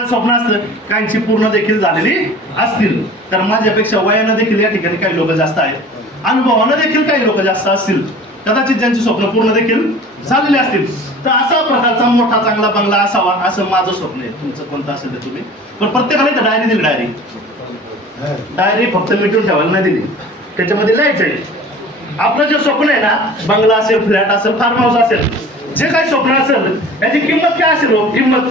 स्वप्न असतं काहींची पूर्ण देखील झालेली असतील, तर माझ्यापेक्षा वयानं देखील या ठिकाणी काही लोक जास्त आहेत, अनुभवानं देखील काही लोक जास्त असतील, कदाचित ज्यांची स्वप्न पूर्ण देखील झालेली असतील. तर असा प्रकारचा मोठा चांगला बंगला असावा असं माझं स्वप्न आहे. तुमचं कोणतं असेल तर तुम्ही, पण प्रत्येकाने तर डायरी दिली. डायरी फक्त मिटून ठेवायला नाही दिली, त्याच्यामध्ये लिहायचंय आपलं जे स्वप्न आहे ना, बंगला असेल, फ्लॅट असेल, फार्म हाऊस असेल, जे काही स्वप्न असेल त्याची किंमत काय असेल. किंमत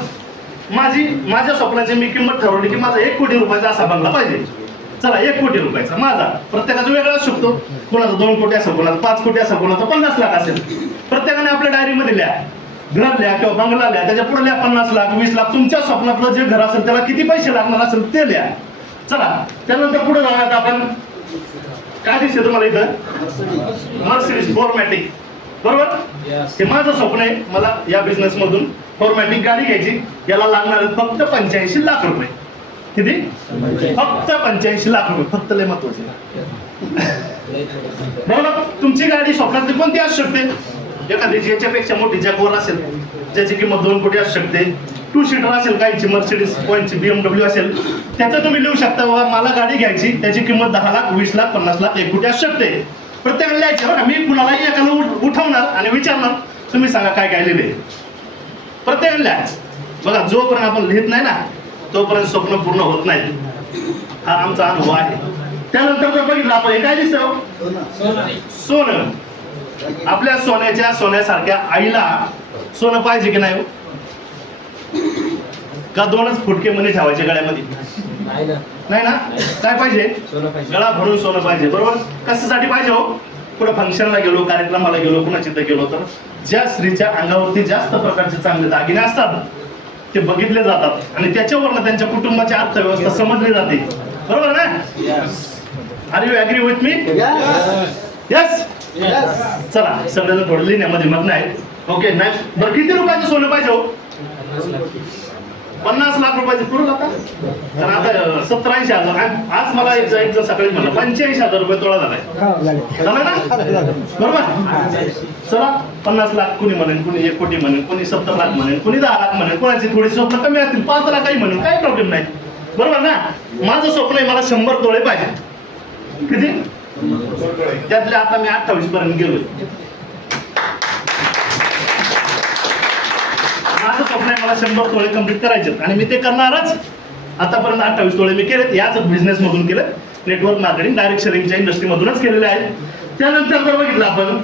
माझ्या स्वप्नाची मी किंमत ठरवली की माझा 1 कोटी रुपयाचा असा बंगला पाहिजे. चला 1 कोटी रुपयाचा माझा, प्रत्येकाचा वेगळा असू शकतो. कोणाचा 2 कोटी असेल, कोणाचा 5 कोटी असेल, कोणाचा 50 लाख असेल. प्रत्येकाने आपल्या डायरीमध्ये लिहा, घर लिहा किंवा बंगला लिहा, त्याच्या पुढे लिहा 50 लाख 20 लाख. तुमच्या स्वप्नातलं जे घर असेल त्याला किती पैसे लागणार असेल ते लिहा. चला त्यानंतर पुढे जाऊयात आपण. काय दिसते तुम्हाला इथं? मर्सिडीज फॉर्मॅटिक, बरोबर. हे माझं स्वप्न आहे, मला या बिझनेस मधून फॉर्मॅटिक गाडी घ्यायची. याला लागणार फक्त 85 लाख रुपये. किती? फक्त 85 लाख रुपये. फक्त लय महत्वाचे, बरोबर. तुमची गाडी स्वप्नातली कोणती असू शकते? एखादी याच्यापेक्षा मोठी जॅगवार असेल ज्याची किंमत 2 कोटी असू शकते. 2 सीटर असेल, काहीची मर्सिडीज, कोणची BMW असेल. त्याचं तुम्ही लिहू शकता बाबा मला गाडी घ्यायची, त्याची किंमत 10 लाख 20 लाख 50 लाख 1 कोटी असू शकते. प्रत्येकाला लिहायचं बघा. मी कुणालाही एकाला उठवणार आणि विचारणार तुम्ही सांगा काय काय लिहिले. प्रत्येकाला लिहायचं बघा. जोपर्यंत आपण लिहित नाही ना तोपर्यंत स्वप्न पूर्ण होत नाही. हा आमचा अनुभव आहे. त्यानंतर जर बघितलं आपण, हे काय दिसतं? सोनं. आपल्या सोन्यासारख्या आईला सोनं पाहिजे की नाही? का 2च फुटके मनी ठेवायचे गळ्यामध्ये? नाही ना. काय पाहिजे? गळा भरून सोनं पाहिजे, बरोबर. कशासाठी पाहिजे हो? कुठं फंक्शनला गेलो, कार्यक्रमाला गेलो, कुणाची तर गेलो, तर ज्या स्त्रीच्या अंगावरती जास्त प्रकारचे चांगले दागिने असतात ते बघितले जातात आणि त्याच्यावरनं त्यांच्या कुटुंबाची अर्थव्यवस्था समजली जाते, बरोबर ना? Are you agree with me? Yes. चला सगळेजण थोडं लिहिण्यामध्ये मग्न आहेत. ओके. नाही बरं, किती रुपयाचं सोनं पाहिजे हो? 50 लाख रुपयाचे पुरल आता. तर आता 70-80 हजार. आज मला एक जण सकाळी म्हणलं 85,000 रुपये तोळा झालाय. झाला ना, बरोबर. चला 50 लाख कुणी म्हणेन, कुणी 1 कोटी म्हणेन, कुणी 70 लाख म्हणेन, कुणी 10 लाख म्हणेन, कोणाची थोडी स्वप्न कमी असतील 5 लाखही म्हणेन, काही प्रॉब्लेम नाही, बरोबर ना. माझं स्वप्न आहे मला 100 तोळे पाहिजे. किती? त्यातले आता मी 28 पर्यंत गेलोय. माझं स्वप्न आहे मला 100 तोळे कंप्लीट करायचे आणि मी ते करणारच. आतापर्यंत 28 तोळे मी केलेत. याच बिझनेस मधून केलं, नेटवर्क मार्केटिंग डायरेक्ट सेलिंगच्या इंडस्ट्री मधूनच केलेले आहे. त्यानंतर जर बघितलं आपण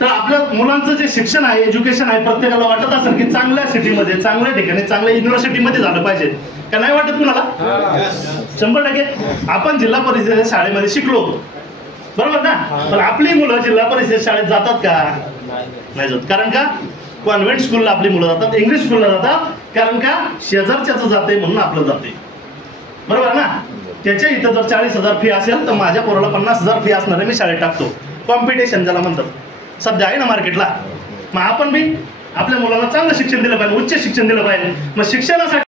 तर आपल्या मुलांचं जे शिक्षण आहे, एज्युकेशन आहे, प्रत्येकाला वाटत असेल की चांगल्या सिटीमध्ये, चांगल्या ठिकाणी, चांगल्या युनिव्हर्सिटीमध्ये झालं पाहिजे का? नाही वाटत कुणाला? 100%. आपण जिल्हा परिषद शाळेमध्ये शिकलो, बरोबर ना. पण आपली मुलं जिल्हा परिषद शाळेत जातात का? नाही जात. कारण का? कॉन्व्हेंट स्कूलला आपली मुलं जातात, इंग्लिश स्कूलला जातात. कारण का? शेजारच्याच जाते म्हणून आपलं जाते, बरोबर ना. त्याच्या इथं जर 40,000 फी असेल तर माझ्या पोराला 50,000 फी असणार आहे, मी शाळेत टाकतो. कॉम्पिटिशन ज्याला म्हणतात सध्या आहे ना मार्केटला. मग आपण बी आपल्या मुलाला चांगलं शिक्षण दिलं पाहिजे, उच्च शिक्षण दिलं पाहिजे. मग शिक्षणासाठी